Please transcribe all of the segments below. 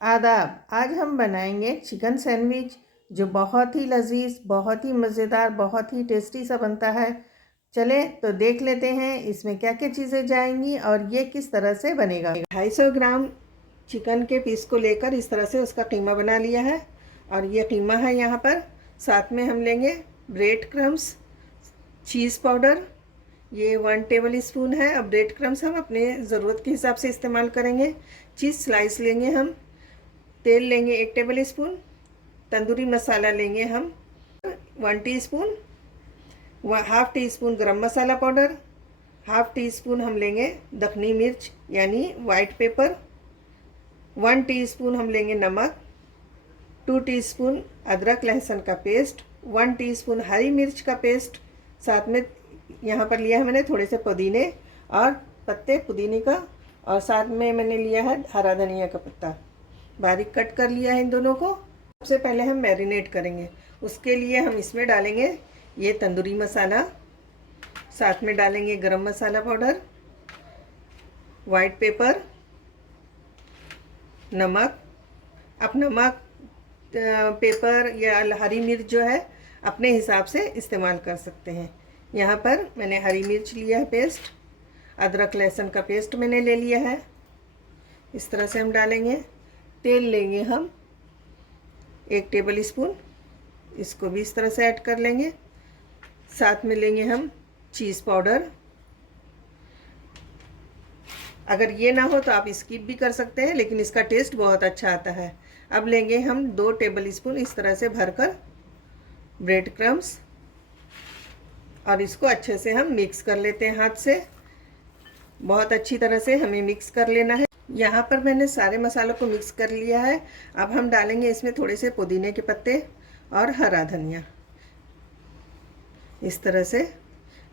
आदाब। आज हम बनाएंगे चिकन सैंडविच जो बहुत ही लजीज, बहुत ही मज़ेदार, बहुत ही टेस्टी सा बनता है। चले तो देख लेते हैं इसमें क्या क्या चीज़ें जाएंगी और ये किस तरह से बनेगा। 250 ग्राम चिकन के पीस को लेकर इस तरह से उसका कीमा बना लिया है और ये कीमा है यहाँ पर। साथ में हम लेंगे ब्रेड क्रम्स, चीज़ पाउडर, ये 1 टेबल स्पून है। अब ब्रेड क्रम्स हम अपने ज़रूरत के हिसाब से इस्तेमाल करेंगे। चीज़ स्लाइस लेंगे हम। तेल लेंगे 1 टेबल स्पून। तंदूरी मसाला लेंगे हम 1 टीस्पून। 1/2 टीस्पून गरम मसाला पाउडर। 1/2 टीस्पून हम लेंगे दखनी मिर्च यानी वाइट पेपर। 1 टीस्पून हम लेंगे नमक। 2 टीस्पून अदरक लहसुन का पेस्ट। 1 टीस्पून हरी मिर्च का पेस्ट। साथ में यहाँ पर लिया है मैंने थोड़े से पुदीने और पत्ते पुदीने का, और साथ में मैंने लिया है हरा धनिया का पत्ता, बारीक कट कर लिया है इन दोनों को। सबसे पहले हम मैरिनेट करेंगे। उसके लिए हम इसमें डालेंगे ये तंदूरी मसाला, साथ में डालेंगे गरम मसाला पाउडर, वाइट पेपर, नमक। आप नमक, पेपर या हरी मिर्च जो है अपने हिसाब से इस्तेमाल कर सकते हैं। यहाँ पर मैंने हरी मिर्च लिया है पेस्ट, अदरक लहसुन का पेस्ट मैंने ले लिया है। इस तरह से हम डालेंगे। तेल लेंगे हम 1 टेबल स्पून, इसको भी इस तरह से ऐड कर लेंगे। साथ में लेंगे हम चीज़ पाउडर। अगर ये ना हो तो आप स्किप भी कर सकते हैं, लेकिन इसका टेस्ट बहुत अच्छा आता है। अब लेंगे हम 2 टेबल स्पून इस तरह से भरकर ब्रेड क्रम्स, और इसको अच्छे से हम मिक्स कर लेते हैं हाथ से। बहुत अच्छी तरह से हमें मिक्स कर लेना है। यहाँ पर मैंने सारे मसालों को मिक्स कर लिया है। अब हम डालेंगे इसमें थोड़े से पुदीने के पत्ते और हरा धनिया। इस तरह से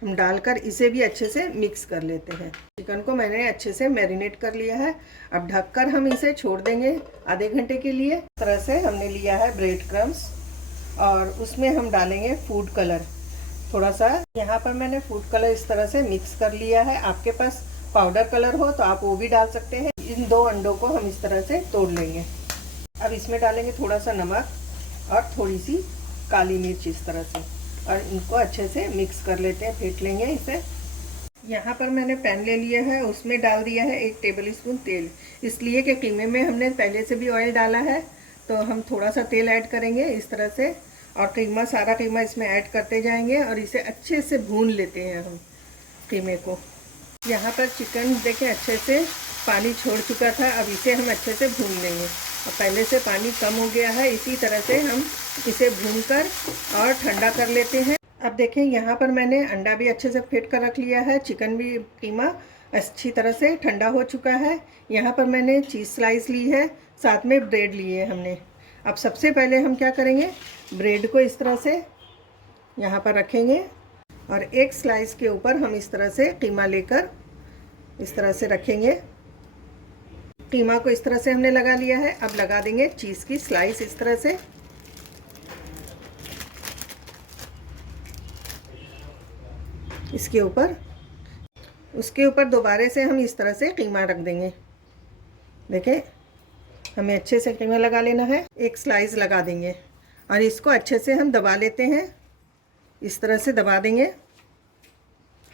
हम डालकर इसे भी अच्छे से मिक्स कर लेते हैं। चिकन को मैंने अच्छे से मैरिनेट कर लिया है। अब ढककर हम इसे छोड़ देंगे आधे घंटे के लिए। इस तरह से हमने लिया है ब्रेड क्रम्स और उसमें हम डालेंगे फूड कलर थोड़ा सा। यहाँ पर मैंने फूड कलर इस तरह से मिक्स कर लिया है। आपके पास पाउडर कलर हो तो आप वो भी डाल सकते हैं। इन 2 अंडों को हम इस तरह से तोड़ लेंगे। अब इसमें डालेंगे थोड़ा सा नमक और थोड़ी सी काली मिर्च इस तरह से, और इनको अच्छे से मिक्स कर लेते हैं, फेंट लेंगे इसे। यहाँ पर मैंने पैन ले लिया है, उसमें डाल दिया है 1 टेबल स्पून तेल, इसलिए कि कीमे में हमने पहले से भी ऑयल डाला है तो हम थोड़ा सा तेल ऐड करेंगे इस तरह से, और सारा कीमा इसमें ऐड करते जाएंगे और इसे अच्छे से भून लेते हैं हम कीमे को। यहाँ पर चिकन देखें अच्छे से पानी छोड़ चुका था। अब इसे हम अच्छे से भून लेंगे, और पहले से पानी कम हो गया है। इसी तरह से हम इसे भूनकर और ठंडा कर लेते हैं। अब देखें यहाँ पर मैंने अंडा भी अच्छे से फेंट कर रख लिया है। चिकन भी कीमा अच्छी तरह से ठंडा हो चुका है। यहाँ पर मैंने चीज़ स्लाइस ली है, साथ में ब्रेड लिए है हमने। अब सबसे पहले हम क्या करेंगे, ब्रेड को इस तरह से यहाँ पर रखेंगे और एक स्लाइस के ऊपर हम इस तरह से कीमा लेकर इस तरह से रखेंगे। कीमा को इस तरह से हमने लगा लिया है। अब लगा देंगे चीज़ की स्लाइस इस तरह से। इसके ऊपर, उसके ऊपर दोबारा से हम इस तरह से कीमा रख देंगे। देखें, हमें अच्छे से कीमा लगा लेना है। एक स्लाइस लगा देंगे और इसको अच्छे से हम दबा लेते हैं। इस तरह से दबा देंगे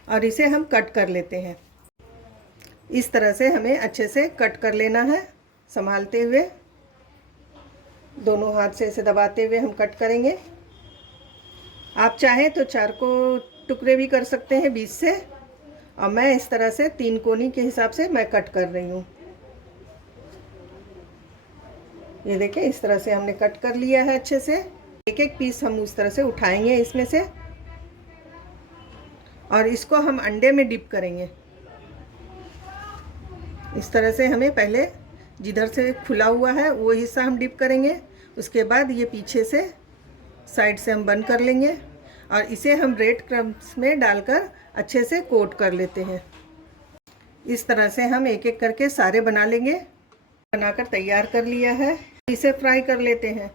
और इसे हम कट कर लेते हैं। इस तरह से हमें अच्छे से कट कर लेना है, संभालते हुए दोनों हाथ से इसे दबाते हुए हम कट करेंगे। आप चाहें तो 4 को टुकड़े भी कर सकते हैं बीच से, और मैं इस तरह से 3 कोनी के हिसाब से मैं कट कर रही हूँ। ये देखें, इस तरह से हमने कट कर लिया है अच्छे से। एक एक पीस हम उस तरह से उठाएंगे इसमें से, और इसको हम अंडे में डिप करेंगे। इस तरह से हमें पहले जिधर से खुला हुआ है वो हिस्सा हम डिप करेंगे, उसके बाद ये पीछे से साइड से हम बंद कर लेंगे और इसे हम ब्रेड क्रम्स में डालकर अच्छे से कोट कर लेते हैं। इस तरह से हम एक एक करके सारे बना लेंगे। बनाकर तैयार कर लिया है, इसे फ्राई कर लेते हैं।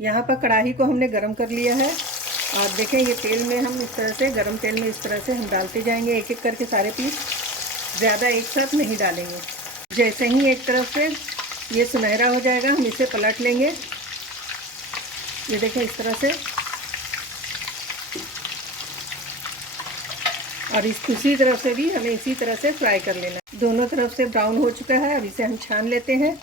यहाँ पर कढ़ाई को हमने गरम कर लिया है और देखें ये तेल में हम इस तरह से गरम तेल में इस तरह से हम डालते जाएंगे एक एक करके सारे पीस, ज़्यादा एक साथ नहीं डालेंगे। जैसे ही एक तरफ से ये सुनहरा हो जाएगा, हम इसे पलट लेंगे। ये देखें इस तरह से, और इस दूसरी तरफ से भी हमें इसी तरह से फ्राई कर लेना है। दोनों तरफ से ब्राउन हो चुका है, अब इसे हम छान लेते हैं।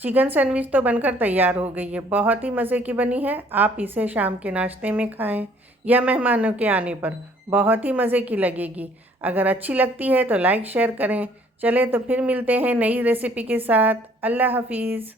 चिकन सैंडविच तो बनकर तैयार हो गई है, बहुत ही मज़े की बनी है। आप इसे शाम के नाश्ते में खाएं या मेहमानों के आने पर, बहुत ही मज़े की लगेगी। अगर अच्छी लगती है तो लाइक शेयर करें। चलें तो फिर मिलते हैं नई रेसिपी के साथ। अल्लाह हाफिज़।